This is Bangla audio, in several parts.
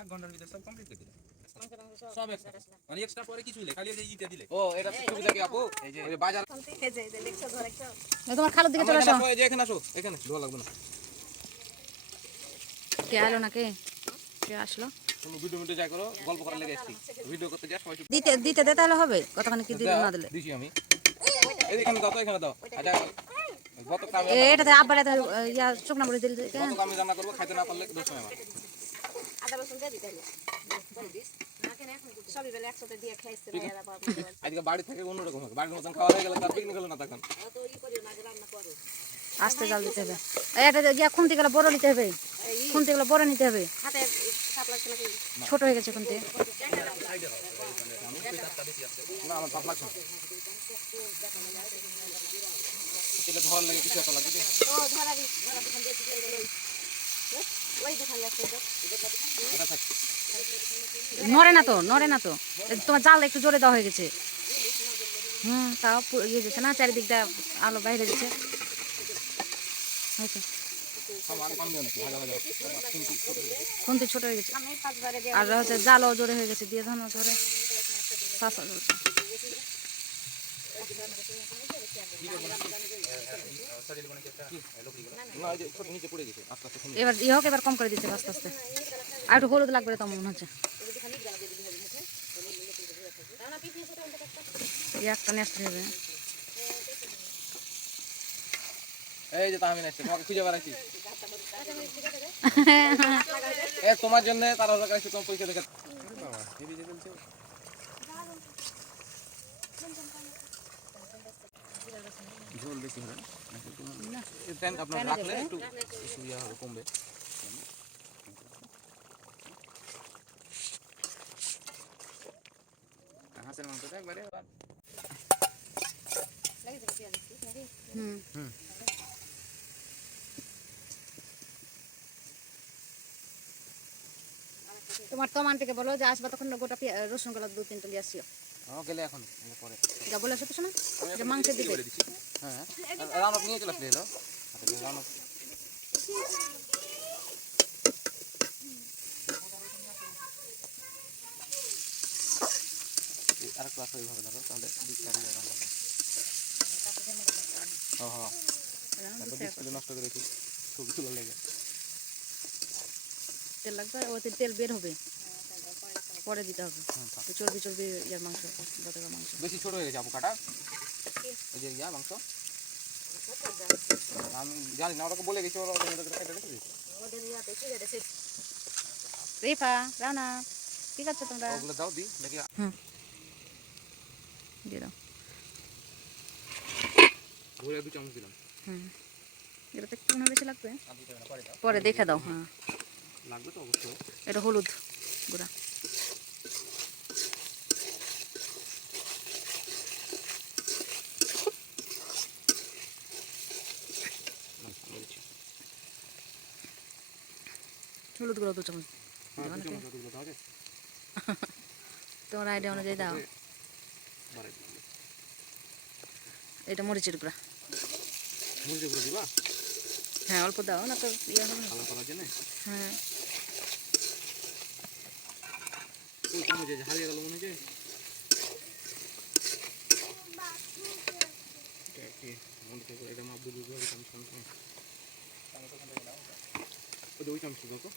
এক ঘণ্টার ভিতরে সব কমপ্লিট করে দিলে। সব extra। মানে এক্সট্রা পরে কিছুই নেই খালি এই ইটা দিলে। ও এটা সুবিধা কি আপু এই যে বাজার তোমার খালুর দিকে চলে আসো। এই যে এখানে আসো এখানে। ধোয়া লাগবে না। কে আলো না কে কে আসলো? তুমি ভিডিও ভিডিও যাই করো গল্প করার লেগে এসেছি ভিডিও করতে যা সবাই দিতে দিতে দে তাহলে হবে। কতখানি কি দিলে না দিলে। দিছি আমি। এই এখানে দাও তো এখানে দাও। আচ্ছা এটাতে আব্বার ইয়া শুকনা মরিচ দিলে কেন? কামে রান্না করব খাইতে না পারলে দোষ হয় আমার। আদা রসুন দিয়ে দিতে আজকে বাড়ি থেকে অন্যরকম হবে। বাড়ির মতন খাওয়া হয়ে গেলে তার পিকনিক হলো না তখন। আস্তে জাল দিতে হবে। এটা গিয়া খুনতে গেলে বড় নিতে হবে। খুনতে গেলে বড় নিতে হবে। ছোট হয়ে গেছে খুনতে। ধোয়ার লাগে কিছু একটা লাগবে। নড়ে না তো, নড়ে না তো। তোমার জাল একটু জোরে দেওয়া হয়ে গেছে। হুম, তাও ইয়ে গেছে না, চারিদিকটা আলো বাইরে গেছে হয়েছে। খুনতে ছোট হয়ে গেছে। আর হচ্ছে জালও জোরে হয়ে গেছে, দিয়ে ধানও জোরে শাসা জ্বলছে। এই যে এবার ইয়ে হোক এবার কম করে দিচ্ছে আস্তে আস্তে। আর একটু হলুদ লাগবে তো মনে হচ্ছে। এই একটা নেস্ট হবে এই যে তাহমিন আসছে তোমাকে খুঁজে বেড়াচ্ছি। এ তোমার জন্য তার হাজার কাছে তোমার পয়সা দেখে ঝোল বেশি হবে না। ট্যাঙ্ক আপনার রাখলে একটু ইয়ে হবে কমবে। হাঁসের মাংসটা একবারে হুম। তোমার তো মানটিকে বলো যে আসবা তখন গোটা রসুনগুলো দু তিনটা নিয়ে আসিও। গেলে এখন পরে। যা বলে আসো তো শোনা যে মাংসের দিবে হ্যাঁ। রানক, নিয়ে চলে আসলে এলো। রানক আর ক্লাস ওইভাবে ধরো, তাহলে রান্না হবে। ও হ্যাঁ। ডিসপ্লে নষ্ট করেছি ছবি তুলে তেল লাগবে, ওতে তেল বের হবে। পরে দিতে হবে। হুম। তো চর্বি চর্বি ইয়ার মাংস বদলা মাংস। বেশি ছোট হয়ে গেছে আপু কাটা। ওই যে ইয়া মাংস। আমি জানি না ওটাকে বলে গেছি ওরা কেটে রেখে দিয়েছে। রেফা রানা ঠিক আছে তোমরা? ওগুলো দাও দি দেখি। দিয়ে দাও। ঘুরে দু চামচ দিলাম। হুম। এটা তো একটু মনে বেশি লাগবে? পরে দেখে দাও হ্যাঁ। লাগবে তো অবশ্যই। এটা হলুদ গুঁড়া। হলুদ গুঁড়ো দু চামচ। হ্যাঁ। তোমার আইডিয়া অনুযায়ী দাও। এটা মরিচের গুঁড়া। মরিচের গুঁড়ো দিবা? হ্যাঁ অল্প দাও না তো ইয়ে হবে না। করার জন্য? হ্যাঁ। হারিয়ে গেল মনে হচ্ছে। এটা মাপ দিয়ে দিতে হবে চামচ চামচ ওই যে ওই চামচ দাও তো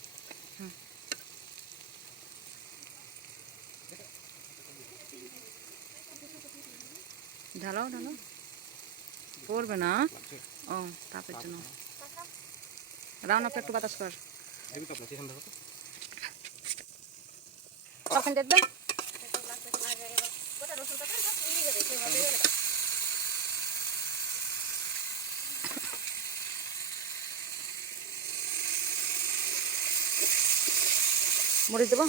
ঢালাও ঢালাও। পড়বে না? ও তাপের জন্য রাউন্ড আপ একটু বাতাস কর। কখন দেখবে? মরিচ দেবো।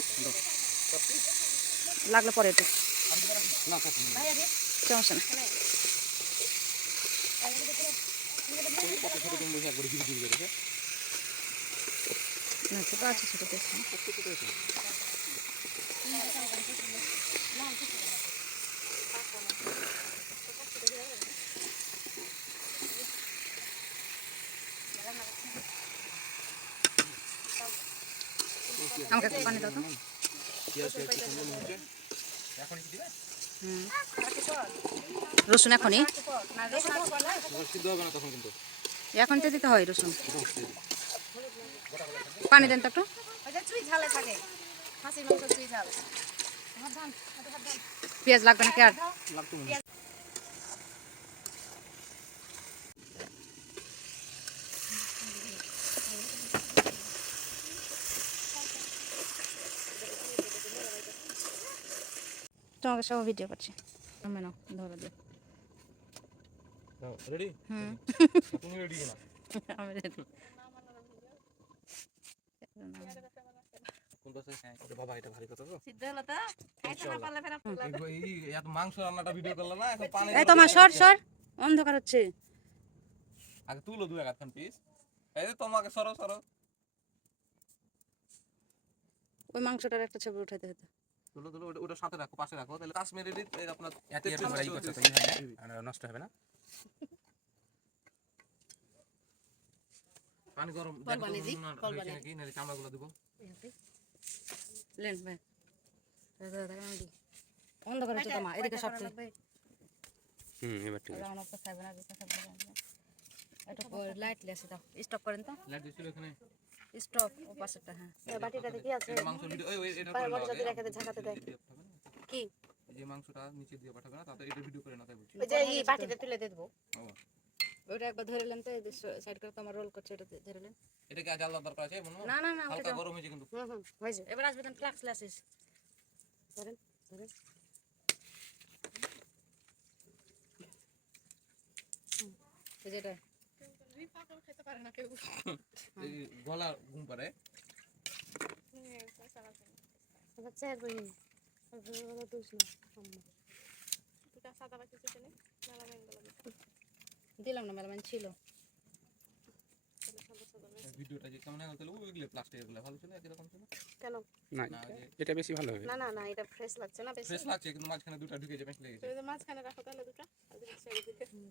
লাগলে পরে একটু। সমস্যা না ছোট আছে ছোটো আছে ছোটো দেখছি কত ছোট হয়েছে আমাকে একটু পানি দাও তো। রসুন এখনই। এখন তো দিতে হয় রসুন। পানি দেন তো একটু। পেঁয়াজ লাগবে না কি আর? তোমাকে সব ভিডিও করছি। আমি নাও ধরো দিও রেডি হুম। তুমি রেডি না আমি ready। কোন পাশে ওরে বাবা এটা ভারী কথা তো। সিদ্ধ হলো না পারলে ফেরা এই এই এত মাংস রান্নাটা ভিডিও করলে না এখন পানি এই তোমার সর সর। অন্ধকার হচ্ছে। আগে তুলো দু এক খান পিস এই যে তোমাকে সরো সরো। ওই মাংসটার একটা ছবি উঠাইতে হতো। তুলো তুলো ওটা- ওটা সাথে রাখো পাশে রাখো। তাহলে কাশ্মীরি এই আপনার এত এত করছে তো ই হয় নষ্ট হবে না। পানি গরম নাকি? নাহলে চামড়াগুলো দিব? লেন ভাই। দিই। অন্ধকার হচ্ছে তোমার এদিকে সব হুম এবার ঠিক না। এটা লাইট লেসে দাও স্টপ করেন তো। লাইট দিছিল এখানে। স্টপ ও পাশেরটা হ্যাঁ। বাটিটাতে কি আছে? মাংস ভিডিও ওই ওই এটা যদি রেখে দে, ঝাঁকাতে না? কি? যে মাংসটা নিচে দিয়ে পাঠাবে না তাতে এটা ভিডিও করে না তাই বলছি। ওই যে এই বাটিতে তুলে দিয়ে দেবো। ও, ওইটা একবার ধরে নেন তো সাইড করে তো আমার রোল করছে এটা ধরে নেন। এটা কি আজ আলাদা দরকার আছে মনে না না না হালকা গরম হয়েছে কিন্তু। হুম হুম হয়েছে এবার আসবে তখন ফ্লাক্স গ্লাসেস ধরেন ধরেন। এই যেটা এই গলা ঘুম পারে না। দিলাম না মেলামান ছিল। ভিডিওটা যে কেমন হয়ে তাহলে ওইগুলো প্লাস্টিকেরগুলো ভালো ছিল একই রকম ছিল? কেন? না না এটা বেশি ভালো হবে না না না এটা ফ্রেশ লাগছে না বেশি? ফ্রেশ লাগছে কিন্তু মাঝখানে দুটো ঢুকে যাবে লেগেছে মাঝখানে রাখো তাহলে দুটো ফ্যাশন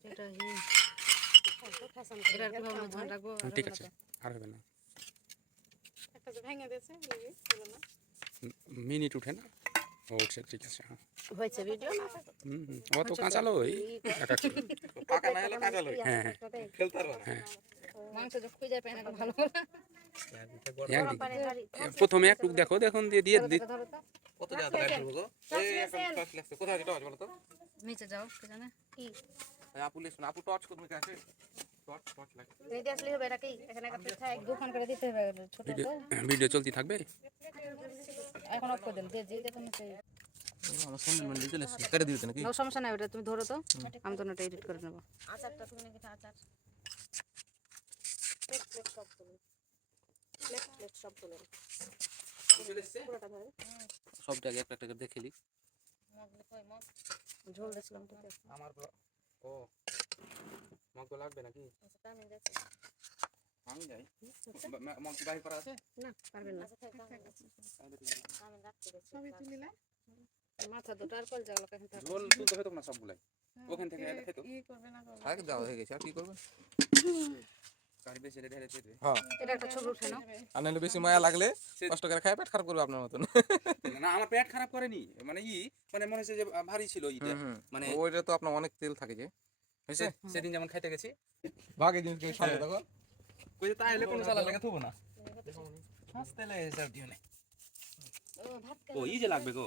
এটা একটু ভালো ঝোল রাখব আর ঠিক আছে আর হবে না। যে। মিনিট উঠে না? ও উঠছে ঠিক আছে হয়েছে ভিডিও না? হুম হুম অত এক এক পাকা না হলে কাঁচা লই। হ্যাঁ হ্যাঁ। পারবে হ্যাঁ। মাংস যে খুঁজে পায় না ভালো করে। একদিকে। পানি প্রথমে একটু দেখো দেখুন দিয়ে দিয়ে দি- কত টর্চ লাগছে। কোথায় আছে বলো তো? নিচে যাও কে জানে। কি? আপু টর্চ করবে কাছে রেডি আসলে হবে নাকি এখানে একটা থাক দোকান করে দিতে হবে ছোট ভিডিও চলতে থাকবে? এখন অফ করে দেন যে যে দেখুন নিচে আমার কেটে দিতে নাকি? নো সমস্যা নাই ওটা তুমি ধরো তো। আমি তো ওটা এডিট করে নেব। আচারটা তুমি নাকি আচার? প্লেট প্লেট সব প্লেট প্লেট জায়গায় একটা একটা ঝোল আমার ও। মগ লাগবে নাকি? আচ্ছা আমি দেখছি। আমি যাই। মগ কি করা আছে? না পারবেন না। আমি রাখতে গেছি ছবি তুলিলে মাথা দুটো আর কল যাওয়া এখন থাকবে রোল তুলতে হতো না সবগুলাই ওখান থেকে এটা খেতো ই করবে না থাক যাও হয়ে গেছে। আর কি করবে? গাড়ি বেশি রেডি রেডি রেডি হ্যাঁ। এটা একটা ছবি উঠে নাও। আর নাহলে বেশি মায়া লাগলে কষ্ট করে খায় পেট খারাপ করবে আপনার মতন। না আমার পেট খারাপ করেনি। মানে ই মানে মনে হচ্ছে যে ভারী ছিল ইটা। মানে ওইটা তো আপনার অনেক তেল থাকে যে। হয়েছে? সেদিন যেমন খাইতে গেছি। ভাগে জিনিস কে সামনে দেখো। কই তাইলে কোনো চালা লাগে থবো না। হাসতে লাগে সব দিও না। ও ভাত ও ই যে লাগবে গো।